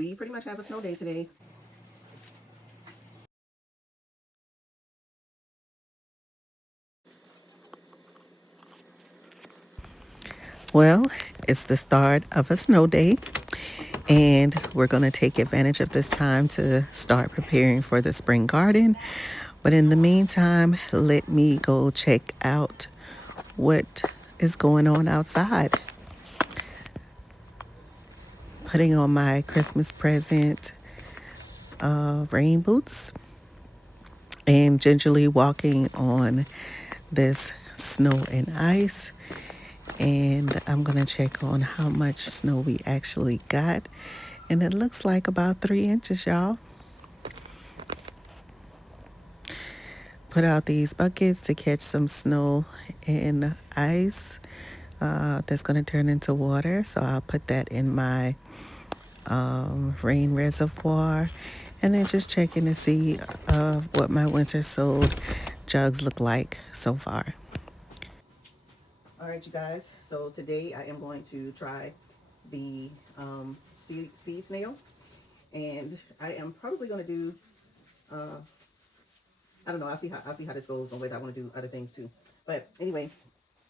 we pretty much have a snow day today. Well, it's the start of a snow day, and we're going to take advantage of this time to start preparing for the spring garden. But in the meantime, let me go check out what is going on outside. Putting on my Christmas present rain boots and gingerly walking on this snow and ice. And I'm going to check on how much snow we actually got. And it looks like about 3 inches, y'all. Put out these buckets to catch some snow and ice that's going to turn into water. So I'll put that in my rain reservoir. And then just checking to see what my winter sold jugs look like so far. All right, you guys. So today I am going to try the seed snail. And I am probably going to do, I don't know, I'll see how this goes on whether I want to do other things too. But anyway,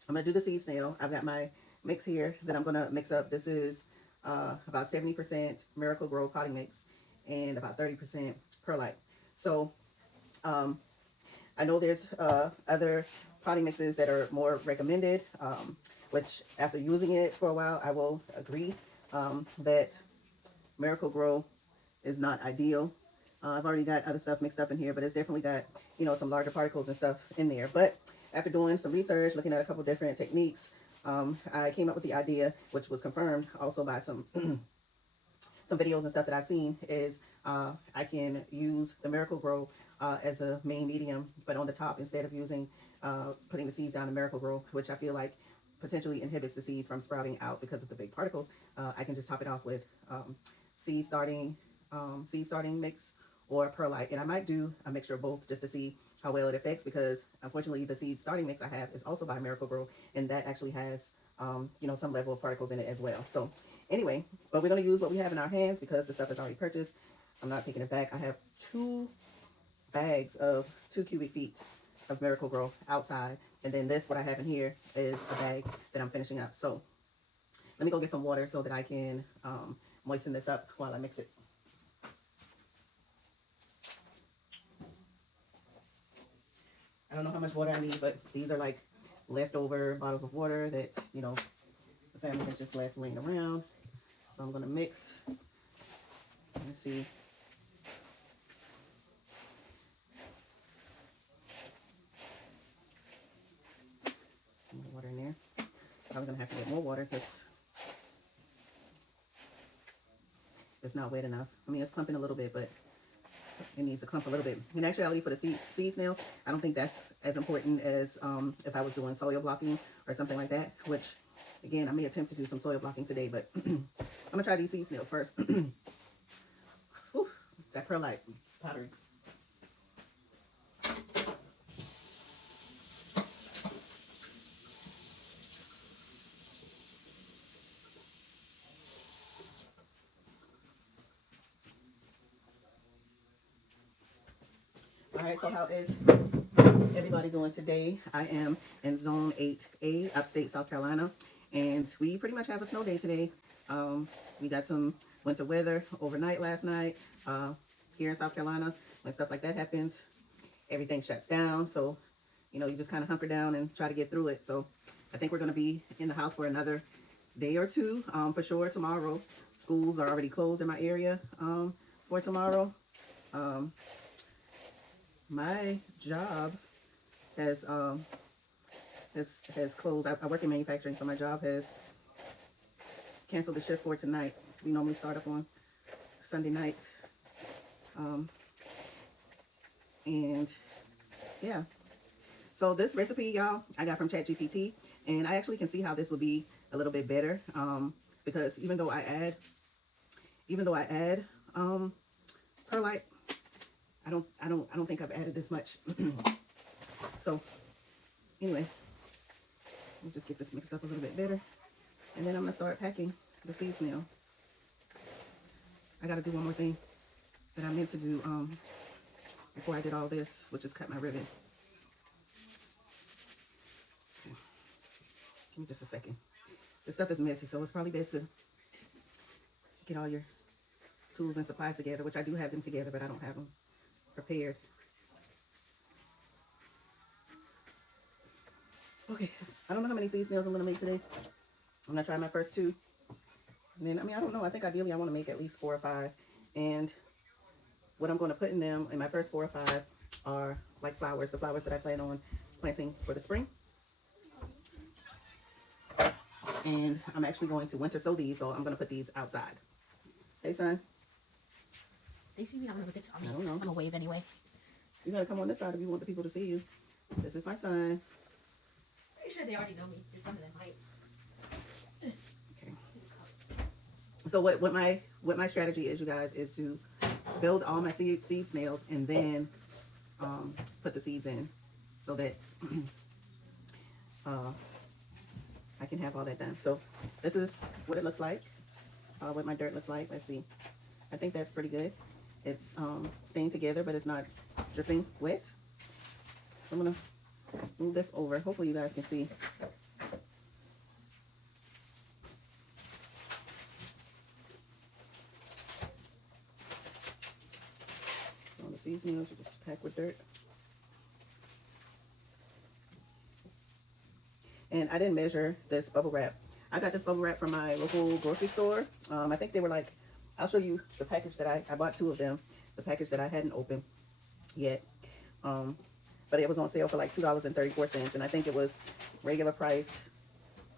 I'm going to do the seed snail. I've got my mix here that I'm going to mix up. This is about 70% Miracle-Gro potting mix and about 30% perlite. So I know there's other potting mixes that are more recommended, which after using it for a while, I will agree that Miracle-Gro is not ideal. I've already got other stuff mixed up in here, but it's definitely got, you know, some larger particles and stuff in there. But after doing some research, looking at a couple different techniques, I came up with the idea, which was confirmed also by some some videos and stuff that I've seen, is I can use the Miracle-Gro as the main medium, but on the top, instead of using putting the seeds down in Miracle-Gro, which I feel like potentially inhibits the seeds from sprouting out because of the big particles, I can just top it off with seed starting mix or perlite. And I might do a mixture of both just to see how well it affects, because unfortunately the seed starting mix I have is also by Miracle-Gro, and that actually has you know, some level of particles in it as well. So anyway, but we're going to use what we have in our hands because the stuff is already purchased. I'm not taking it back. I have 2 bags of 2 cubic feet of Miracle-Gro outside, and then this, what I have in here, is a bag that I'm finishing up. So let me go get some water so that I can moisten this up while I mix it. I don't know how much water I need, but these are like leftover bottles of water that, you know, the family has just left laying around. So I'm going to mix. Let's see. Some more water in there. I'm going to have to get more water because it's not wet enough. I mean, it's clumping a little bit, but it needs to clump a little bit. And actually, I'll leave for the seed snails. I don't think that's as important as if I was doing soil blocking or something like that, which, again, I may attempt to do some soil blocking today, but I'm going to try these seed snails first. Whew, that perlite is powdery. All right, so how is everybody doing today? I am in Zone 8A, upstate South Carolina, and we pretty much have a snow day today. We got some winter weather overnight last night here in South Carolina. When stuff like that happens, everything shuts down. So, you know, you just kind of hunker down and try to get through it. So I think we're going to be in the house for another day or two for sure tomorrow. Schools are already closed in my area for tomorrow. My job has closed. I work in manufacturing, so my job has canceled the shift for tonight. So we normally start up on Sunday nights. And yeah. So this recipe, y'all, I got from ChatGPT, and I actually can see how this would be a little bit better. Because even though I add perlite, I don't think I've added this much. So anyway, we'll just get this mixed up a little bit better, and then I'm gonna start packing the seed snail. I got to do one more thing that I meant to do before I did all this, which is cut my ribbon. Okay. Give me just a second. This stuff is messy, so it's probably best to get all your tools and supplies together, which I do have them together, but I don't have them prepared. Okay, I don't know how many seed snails I'm going to make today. I'm going to try my first 2. And then, I mean, I don't know. I think ideally I want to make at least 4 or 5. And what I'm going to put in them, in my first 4 or 5, are like flowers. The flowers that I plan on planting for the spring. And I'm actually going to winter sow these, so I'm going to put these outside. Hey, son. They see me, I don't know what they saw me. I don't know. I'm going to wave anyway. You got to come on this side if you want the people to see you. This is my son. Pretty sure they already know me. There's some of them might. Okay. So what my strategy is, you guys, is to build all my seed snails and then put the seeds in so that I can have all that done. So this is what it looks like, what my dirt looks like. Let's see. I think that's pretty good. It's staying together, but it's not dripping wet. So I'm going to move this over. Hopefully you guys can see. So the seed snails are just packed with dirt. And I didn't measure this bubble wrap. I got this bubble wrap from my local grocery store. I think they were like, I'll show you the package that I bought 2 of them. The package that I hadn't opened yet. But it was on sale for like $2.34. And I think it was regular priced,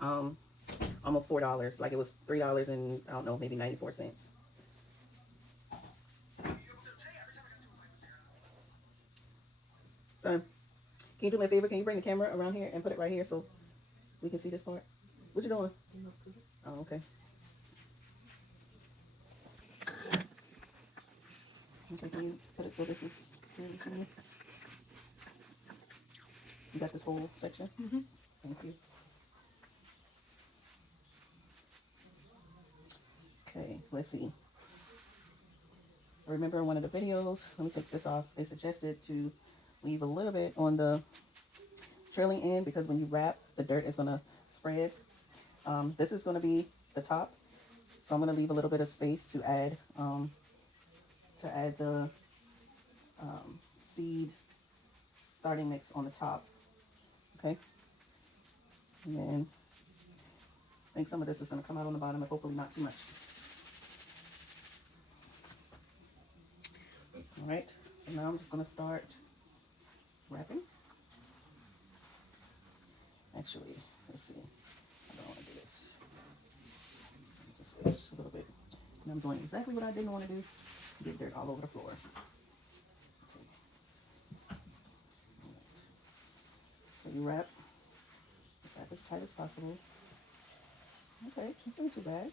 almost $4. Like it was $3 and I don't know, maybe 94 cents. Son, can you do me a favor? Can you bring the camera around here and put it right here so we can see this part? What you doing? Oh, okay. Okay, can you put it so this is really smooth? You got this whole section? Mm-hmm. Thank you. Okay, let's see. I remember in one of the videos, let me take this off, they suggested to leave a little bit on the trailing end because when you wrap, the dirt is going to spread. This is going to be the top, so I'm going to leave a little bit of space to add the seed starting mix on the top. Okay, and then I think some of this is going to come out on the bottom, but hopefully not too much. All right, so now I'm just going to start wrapping. Actually, let's see. I don't want to do this. Just a little bit. And I'm doing exactly what I didn't want to do. Get dirt all over the floor. Okay. All right. So you wrap as tight as possible. Okay, this isn't too bad.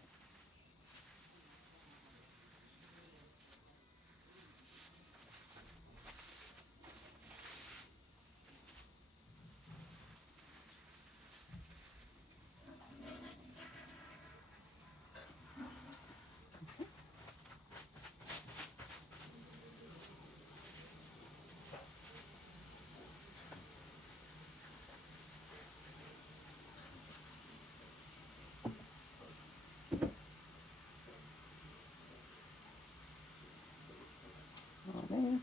Oh man,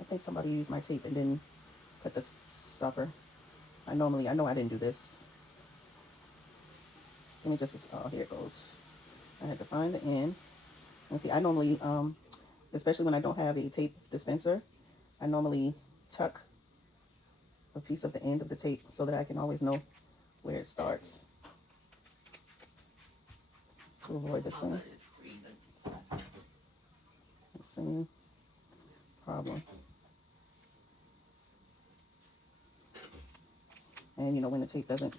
I think somebody used my tape and didn't put the stopper. I know I didn't do this. Let me just, oh, here it goes. I had to find the end. And see, I normally, especially when I don't have a tape dispenser, I normally tuck a piece of the end of the tape so that I can always know where it starts to avoid the same problem. And you know, when the tape doesn't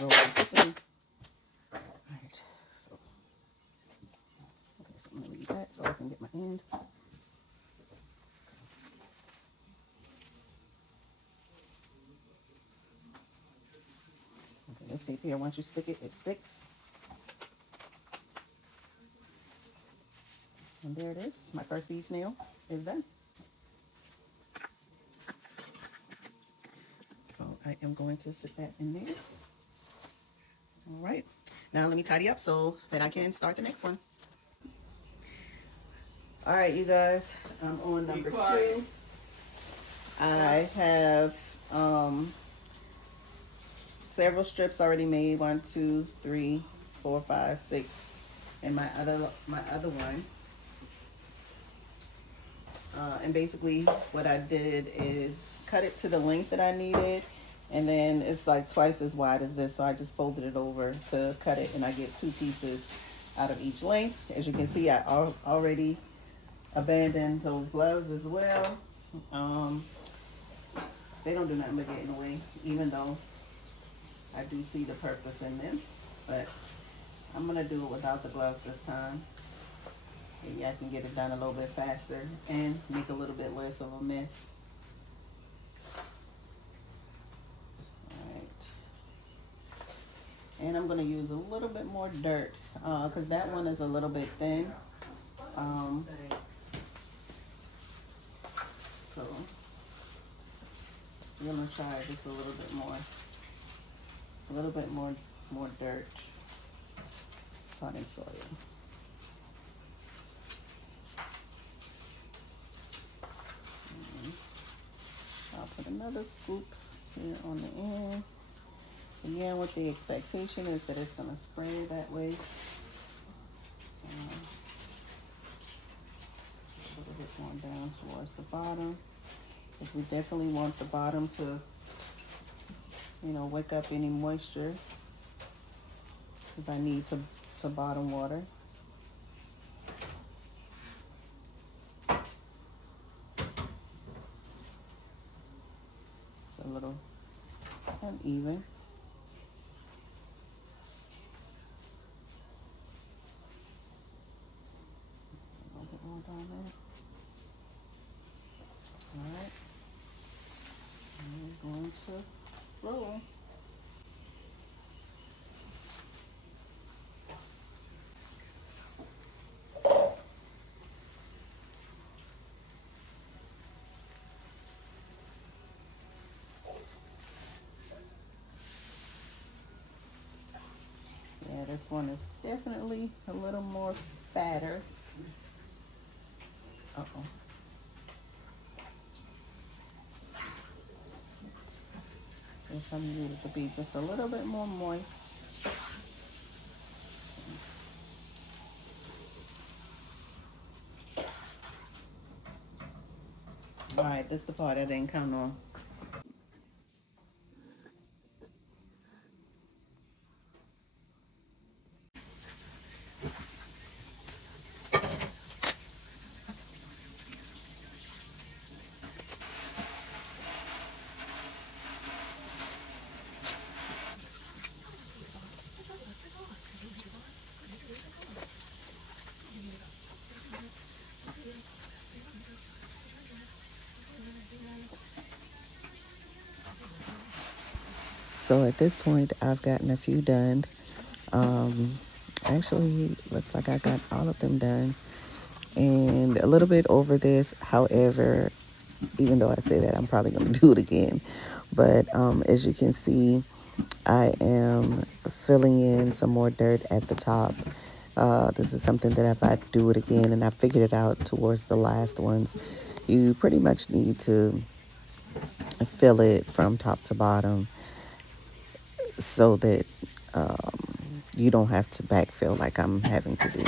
roll consistently. Alright, so okay, so I'm gonna leave that so I can get my end. Okay, this tape here, once you stick it, it sticks. And there it is. My first seed snail is done. So I am going to sit that in there. All right. Now let me tidy up so that I can start the next one. All right, you guys. I'm on number 2. I have several strips already made. 1, 2, 3, 4, 5, 6, and my other one. And basically, what I did is cut it to the length that I needed, and then it's like twice as wide as this. So I just folded it over to cut it, and I get 2 pieces out of each length. As you can see, I already abandoned those gloves as well. They don't do nothing but get in the way, even though I do see the purpose in them. But I'm gonna do it without the gloves this time. Maybe I can get it done a little bit faster and make a little bit less of a mess. Alright. And I'm gonna use a little bit more dirt, because that one is a little bit thin. So I'm gonna try just a little bit more dirt, potting soil. And I'll put another scoop here on the end. Again, what the expectation is that it's gonna spray that way. A little bit more down towards the bottom, because we definitely want the bottom to, wake up any moisture, if I need to bottom water. It's a little uneven. A little bit more down there. Alright. I'm going to roll. Yeah, this one is definitely a little more fatter. Uh-oh. Guess I needed to be just a little bit more moist. Alright, this is the part I didn't count on. So at this point, I've gotten a few done. Actually, looks like I got all of them done. And a little bit over this. However, even though I say that, I'm probably going to do it again. But as you can see, I am filling in some more dirt at the top. This is something that if I do it again, and I figured it out towards the last ones, you pretty much need to fill it from top to bottom so that you don't have to backfill like I'm having to do.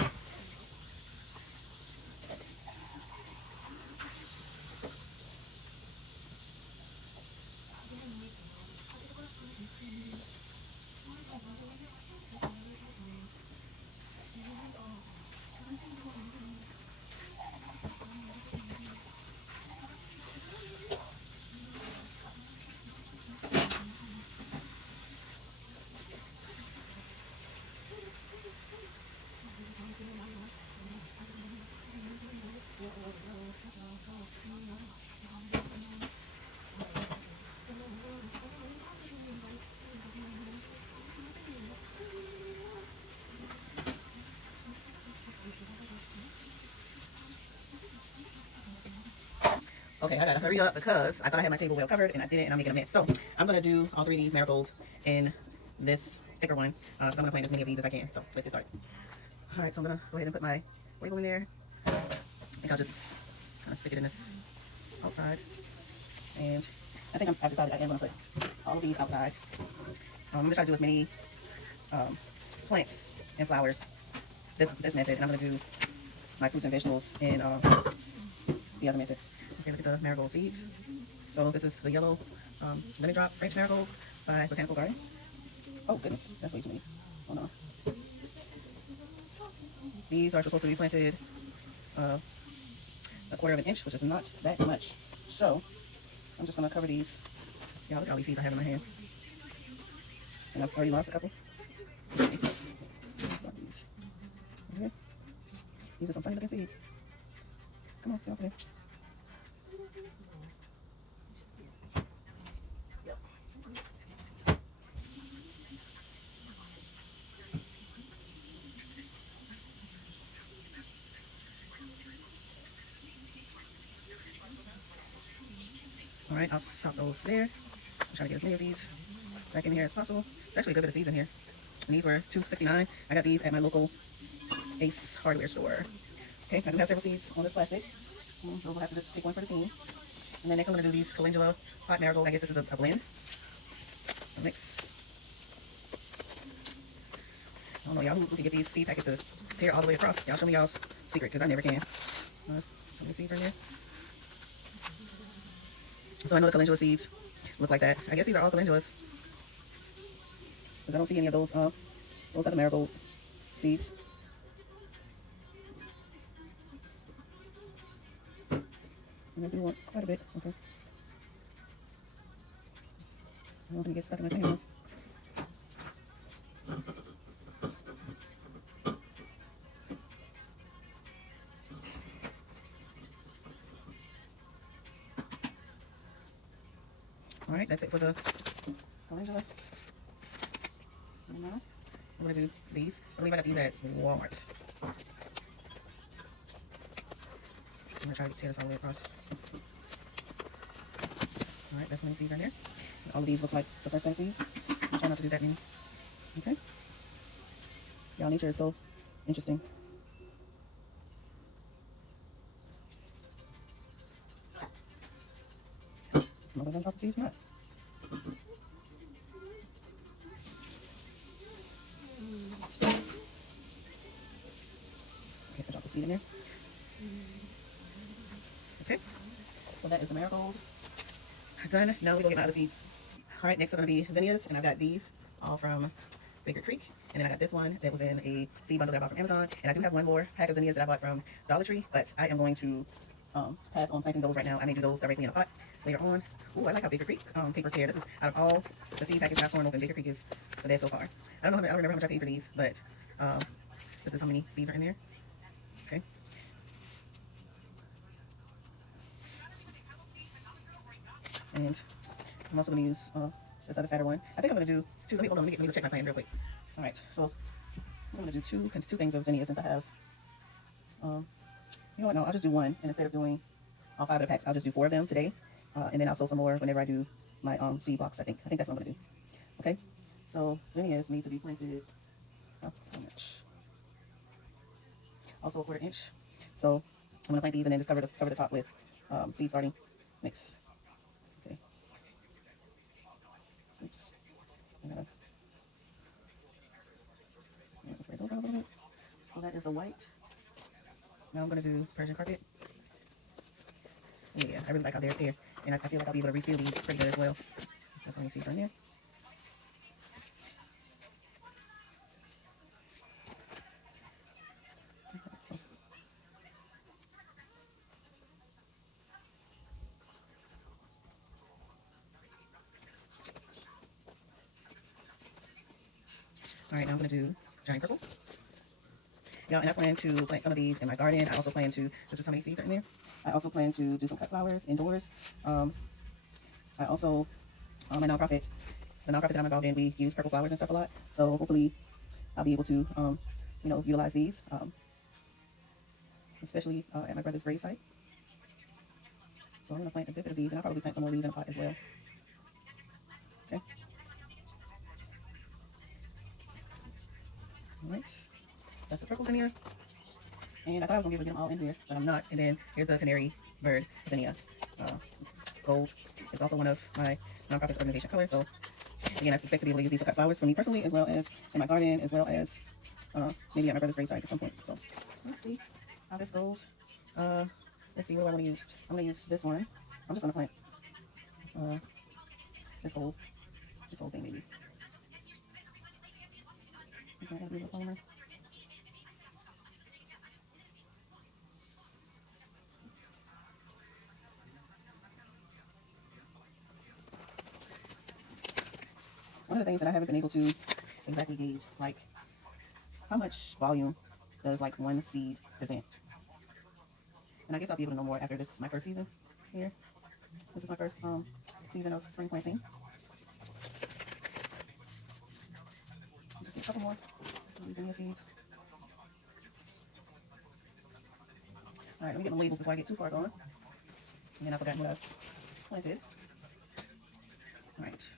Okay, I gotta hurry up because I thought I had my table well covered and I didn't, and I'm making a mess. So I'm gonna do all three of these marigolds in this thicker one. So I'm gonna plant as many of these as I can. So let's get started. All right, so I'm gonna go ahead and put my label in there. I think I'll just kind of stick it in this outside. And I think I've decided I am gonna put all of these outside. I'm gonna try to do as many plants and flowers this method, and I'm gonna do my fruits and vegetables in the other method. Okay, look at the marigold seeds. So this is the yellow lemon drop French marigolds by Botanical Gardens. Oh goodness, that's way too many. Oh no. These are supposed to be planted a 1/4 of an inch, which is not that much. So I'm just gonna cover these. Y'all look at all these seeds I have in my hand. And I've already lost a couple. These are some funny looking seeds. Come on, get off of there. All right, I'll stop those there. I'll try to get as many of these back in here as possible. It's actually a good bit of seeds in here. And these were $2.69. I got these at my local Ace hardware store. Okay, I do have several seeds on this plastic. Those will have to just take one for the team. And then next I'm going to do these calendula pot marigold. I guess this is a blend. A mix. I don't know, y'all who can get these seed packets to tear all the way across. Y'all show me y'all's secret, because I never can. So many seeds in there. So I know the calendula seeds look like that. I guess these are all calendulas, because I don't see any of those other marigold seeds. And I do want quite a bit. Okay. I don't want them to get stuck in my fingers. All right, that's it for the calendula. Now I'm gonna do these. I believe I got these at Walmart. I'm gonna try to tear this all the way across. All right, that's many seeds right there. All of these look like the first set of seeds. I'm trying not to do that many. Okay. Y'all, nature is so interesting. Am I gonna drop the seeds or not? Okay, I dropped the seed in there. Okay. So that is the marigold. Done. Now we go get my other seeds. All right, next are going to be zinnias, and I've got these all from Baker Creek. And then I got this one that was in a seed bundle that I bought from Amazon. And I do have one more pack of zinnias that I bought from Dollar Tree, but I am going to pass on planting those right now. I may do those directly in a pot later on. Ooh, I like how Baker Creek papers here. This is, out of all the seed packets I've torn open, Baker Creek is the best so far. I don't remember how much I paid for these, but this is how many seeds are in there. Okay. And I'm also going to use this other fatter one. I think I'm going to do two. Hold on, let me check my plan real quick. All right, so I'm going to do two things of zinnias since I have, you know what, no, I'll just do one. And instead of doing all 5 of the packs, I'll just do 4 of them today. And then I'll sow some more whenever I do my seed blocks, I think. I think that's what I'm going to do. Okay, so zinnias need to be planted, how much? Also a 1/4 inch. So I'm going to plant these and then just cover the top with seed starting mix. Okay. Oops. Let's over a little bit. So that is the white. Now I'm going to do Persian carpet. Yeah, I really like how they're here. And I feel like I'll be able to refill these pretty good as well. That's what you see right there. All right, now I'm going to do giant purple. Now, and I plan to plant some of these in my garden. I also plan to, this is how many seeds are in there. I also plan to do some cut flowers indoors. I also, my nonprofit, the nonprofit that I'm involved in, we use purple flowers and stuff a lot. So hopefully I'll be able to, you know, utilize these, especially at my brother's grave site. So I'm gonna plant a good bit of these, and I'll probably plant some more of these in a pot as well. Okay. All right. That's the purples in here. And I thought I was gonna be able to get them all in here, but I'm not. And then here's the canary bird, Zinnias. Gold. It's also one of my nonprofit organization colors. So again, I expect to be able to use these to cut flowers for me personally, as well as in my garden, as well as maybe at my brother's graveside at some point. So let's see how this goes. Let's see, what do I want to use? I'm gonna use this one. I'm just gonna plant this whole thing maybe. Okay, I gotta do this polymer. One of the things that I haven't been able to exactly gauge, like how much volume does like one seed present? And I guess I'll be able to know more after this is my first season here. This is my first season of spring planting. Just need a couple more of these Zinnia seeds. All right, let me get my labels before I get too far gone. And then I forgot what I've planted. All right.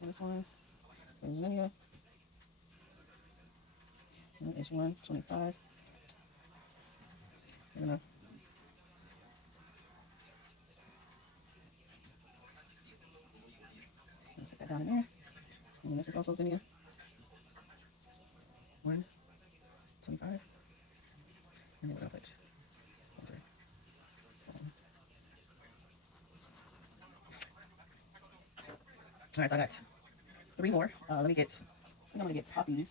So this one is Zinnia. It's 125. I'm gonna set that down in there. And this is also Zinnia. 125. And then what I'll put. All right, so I got 3 more. I think I'm gonna get poppies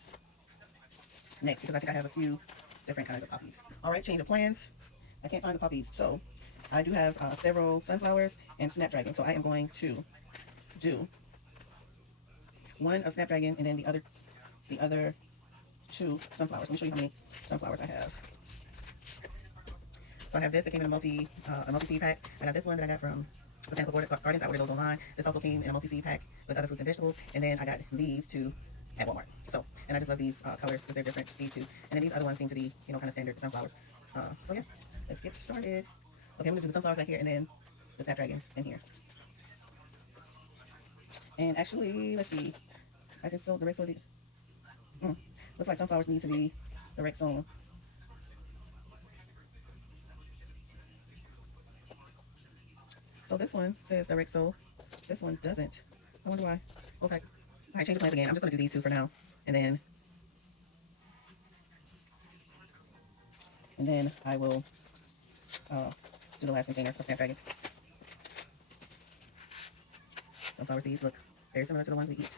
next because I think I have a few different kinds of poppies. All right, change of plans. I can't find the poppies, so I do have several sunflowers and snapdragon. So I am going to do one of snapdragon and then the other 2 sunflowers. Let me show you how many sunflowers I have. So I have this that came in a multi-seed pack. I got this one that I got from Botanical Gardens. I ordered those online. This also came in a multi-seed pack with other fruits and vegetables. And then I got these 2 at Walmart. So, and I just love these colors because they're different, these 2. And then these other ones seem to be, kind of standard sunflowers. So yeah, let's get started. Okay, I'm gonna do the sunflowers back here and then the snapdragons in here. And actually, let's see. I can still direct sow. Looks like sunflowers need to be direct sown. So this one says direct sow. This one doesn't. I wonder why. Okay. All right, change the plans again. I'm just going to do these 2 for now. And then I will do the last container of snapdragons. Sunflower seeds look very similar to the ones we eat.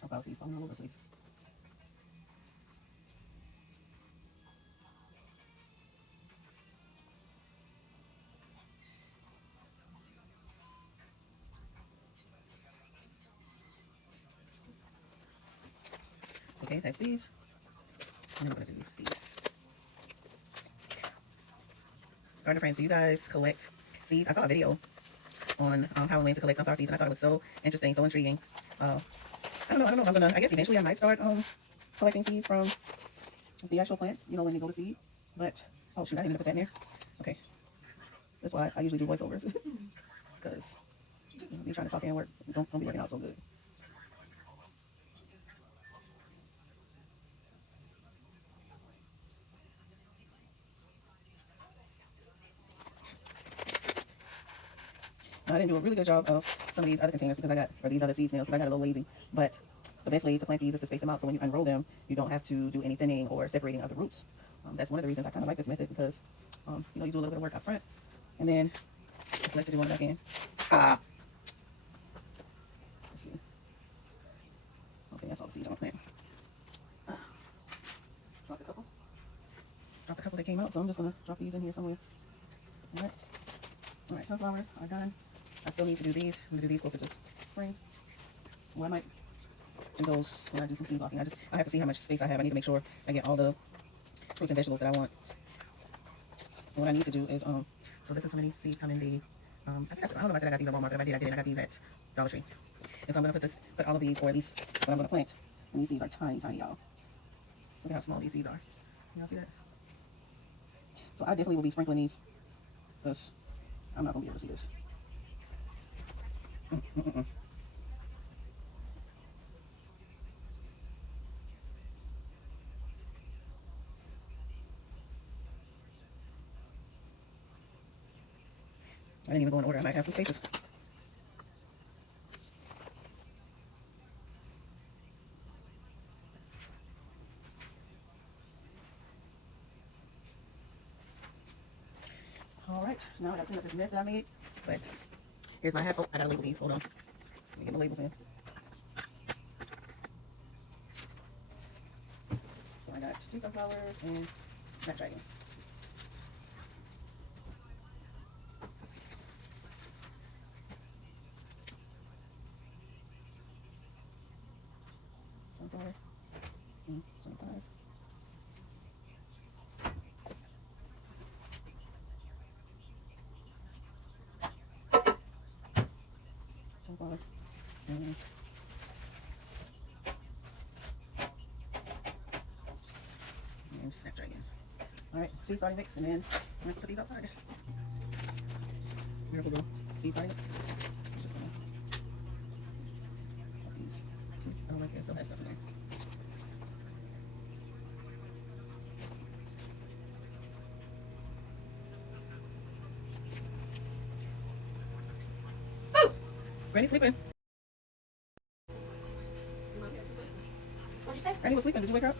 Sunflower seeds falling all over the place. Okay, that's these. And I'm going to do these. Garden friends, do you guys collect seeds? I saw a video on how and when to collect sunflower seeds, and I thought it was so interesting, so intriguing. I don't know. I guess eventually I might start collecting seeds from the actual plants, when they go to seed. But, oh shoot, I didn't even put that in there. Okay. That's why I usually do voiceovers. Because me trying to talk and work don't be working out so good. I didn't do a really good job of some of these other containers because these other seed snails, because I got a little lazy. But the best way to plant these is to space them out, so when you unroll them, you don't have to do any thinning or separating of the roots. That's one of the reasons I kind of like this method because, you do a little bit of work up front, and then it's less to do on the back end. Let's see. Okay, that's all the seeds I'm gonna plant. Dropped a couple that came out, so I'm just gonna drop these in here somewhere. All right, sunflowers are done. I still need to do these. I'm gonna do these closer to spring. Well, I might do those when I do some seed blocking. I have to see how much space I have. I need to make sure I get all the fruits and vegetables that I want. And what I need to do is, so this is how many seeds come in the I don't know if I said I got these at Walmart, but if I did, I got these at Dollar Tree. And so I'm gonna put all of these, or at least what I'm gonna plant. And these seeds are tiny, tiny, y'all. Look at how small these seeds are. Y'all see that? So I definitely will be sprinkling these, because I'm not gonna be able to see this. I didn't even go in order. I might have some spaces. All right, now I gotta clean up this mess that I made. But here's my hat. Oh, I gotta label these. Hold on. Let me get my labels in. So I got 2 sunflowers and snapdragons. Sunflower. 25. Sunflower. And snapdragon. Alright, seed starting mix, and then I'm gonna put these outside. Miracle seed starting mix. I'm just gonna cut these. See, I don't like it, it still has stuff in there. Granny's sleeping. What'd you say? Granny was sleeping. Did you wake her up?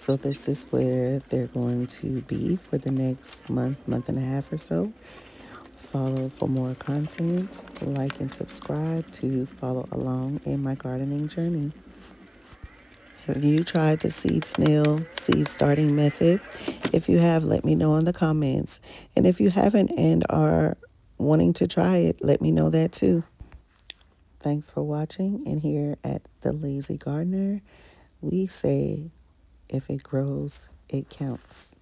So this is where they're going to be for the next month and a half or so. Follow for more content, like and subscribe to follow along in my gardening journey. Have you tried the seed snail seed starting method? If you have, let me know in the comments. And if you haven't and are wanting to try it, let me know that too. Thanks for watching. And here at the Lazy Gardener, we say, if it grows, it counts.